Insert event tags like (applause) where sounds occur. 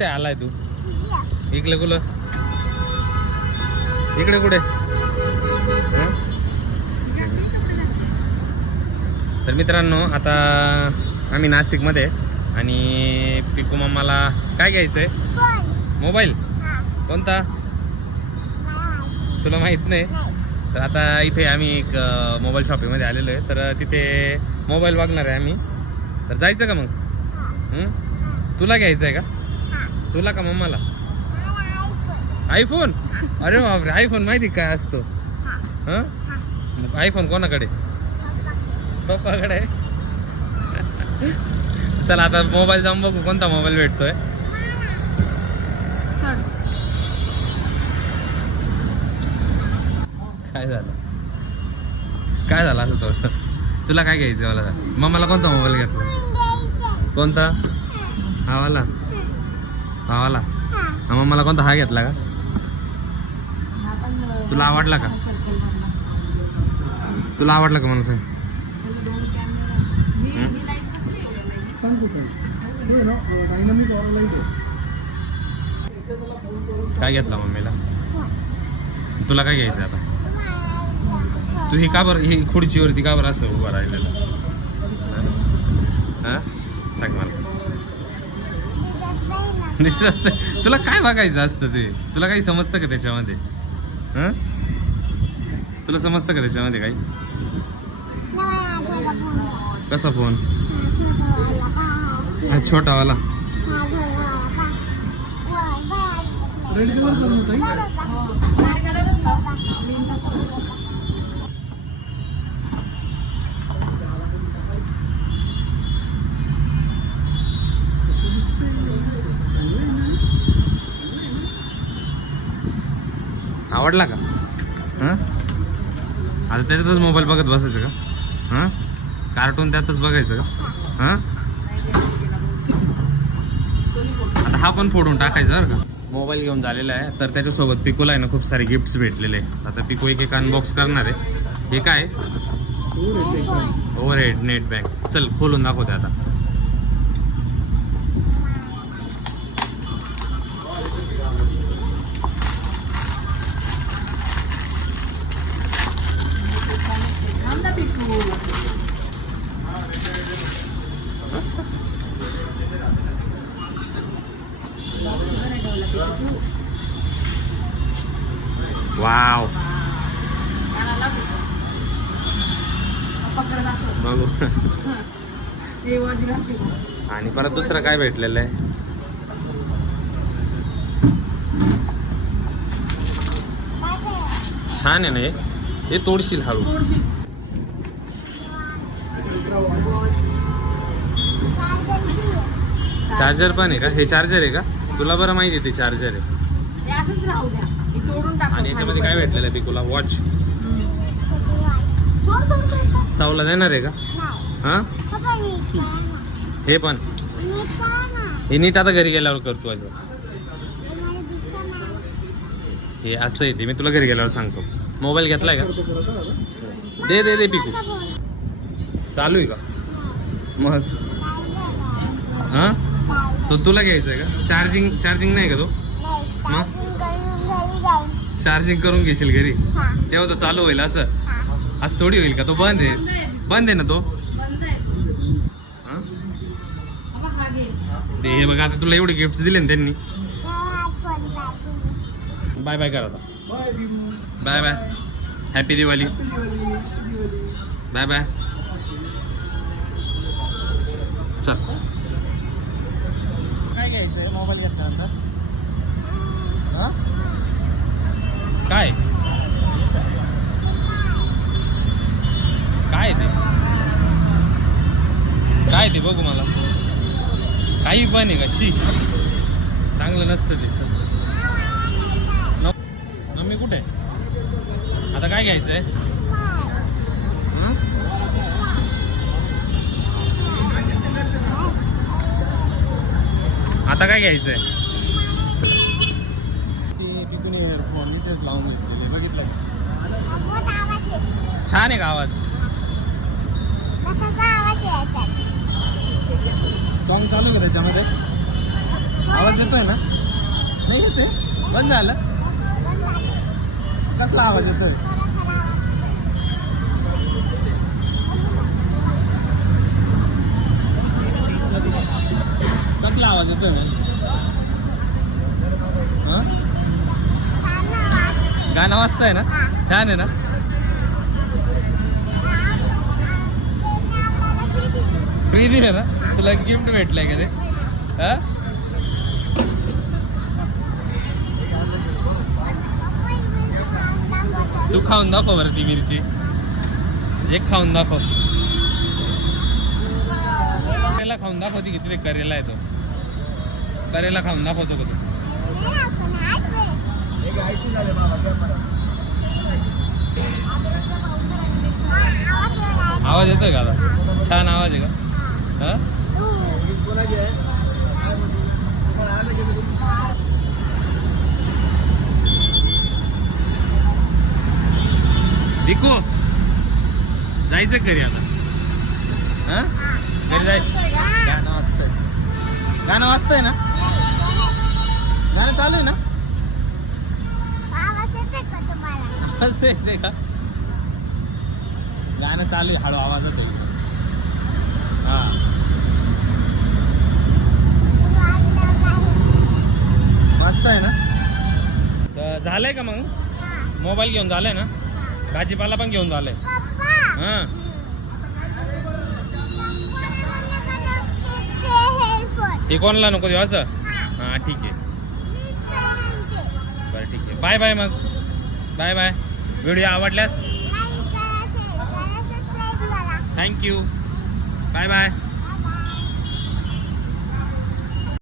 कुठे आलाय तू? इकडे कुठं? इकडे कुठे? तर मित्रांनो आता आम्ही नाशिकमध्ये. आणि पिकू मामाला काय घ्यायचंय? मोबाईल. कोणता? तुला माहीत नाही? तर आता इथे आम्ही एक मोबाईल शॉपिंगमध्ये आलेलो आहे. तर तिथे मोबाईल बघणार आहे आम्ही. तर जायचं का मग? तुला घ्यायचं आहे का? तुला का मम्माला? आयफोन अरे बापरे आयफोन माहिती काय असतो? आयफोन कोणाकडे? पप्पाकडे? चला आता मोबाईल जाऊन बघू कोणता मोबाईल भेटतोय. काय झालं? काय झालं असं तो तुला काय घ्यायचं मला? मम्माला कोणता मोबाईल घेतला? कोणता? हा वाला. हा. वाला हा मम्माला कोणता हा घेतला का? तुला आवडला का? तुला आवडला का मला सांग. सांगतो काय हे घेतला मम्मीला? तुला काय घ्यायचं आता? तू ही का बरं ही खुर्चीवरती का बरं असं उभं राहिलेलं? हा? सांग मला. (laughs) तुला काय बघायचं असतं ते? तुला काही समजतं का त्याच्यामध्ये? हं? तुला समजतं का त्याच्यामध्ये काही? कसा फोन? हा, छोटावाला. रेड कलर आवडला का? हं? आता त्याच्यातच मोबाईल बघत बसायचं का? हां? कार्टून त्यातच बघायचं का? हां? आता हा पण फोडून टाकायचा बरं का. मोबाईल घेऊन झालेला आहे. तर त्याच्यासोबत पिकोला आहे ना खूप सारे गिफ्ट्स भेटलेले आहे आता पिको एक एक अनबॉक्स करणार आहे. हे काय? ओव्हर हेड नेट बँक चल खोलून दाखवते आता. Wow. बघू आणि परत दुसरं काय भेटलेलं आहे? छान आहे ना हे? हे तोडशील हळू. चार्जर पण आहे का? हे चार्जर आहे का? तुला बरं माहिती आहे ते चार्जर आहे. आणि याच्यामध्ये काय भेटलेलं आहे पिकूला? वॉच सावला देणार आहे का? हा? हे पण. हे नीट आता घरी गेल्यावर करतो असं. हे असं आहे ते. मी तुला घरी गेल्यावर सांगतो. मोबाईल घेतलाय का? दे दे दे पिकू. चालू आहे का? मग? हा? तो तुला घ्यायचा आहे का? चार्जिंग चार्जिंग नाही का तो? चार्जिंग करून घेशील घरी? तेव्हा तो चालू होईल असं? असं थोडी होईल का? तो बंद आहे. बंद आहे. ना तो? हा? ते हे बघा आता तुला एवढे गिफ्ट दिले ना त्यांनी. बाय बाय करा आता. Bye Bhimu bye bye happy Diwali bye bye चल. काय घ्यायचं आहे मोबाईल घेतल्यानंतर? हा? काय? काय ते? काय ते बघू मला. काही पण आहे का? शी. चांगलं नसतं ते. मम्मी कुठे? आहे? आता काय घ्यायचंय? आता काय घ्यायचंय? ते पिकून एअरफोन तेच लावून घेतलेले बघितलं का? छान आहे का आवाज सॉन्ग चालू का त्याच्यामध्ये? आवाज येतो येतोय ना? नाही येते बंद झालं? कसला आवाज येतोय? कसला आवाज येतोय ना? हं? गाणं वाजतंय ना? छान आहे ना? फ्री दिले ना? तुला गिफ्ट भेटलंय का ते? हा? तू खाऊन दाखव बरं ती मिरची. एक खाऊन दाखव. खाऊन दाखवते किती करेला आहे तो. करेला खाऊन दाखवतो का तू? आवाज येतोय का आता? छान आवाज आहे का? विकू जायचं घरी आता? हा? घरी जायचं? गाणं वाजतंय. गाणं वाजतंय ना? गाणं चालू आहे ना? आवाज येते का गाणं चालू आहे हळू आवाज येतो हा. मस्त आहे ना? झालंय का मग? मोबाईल घेऊन झालंय ना? भाजीपाला पण घेऊन झालंय. हा. हे कोणाला नको देऊ असं? हा ठीक आहे. बाय बाय मग. Bye bye. व्हिडिओ आवडल्यास? Thank you bye bye.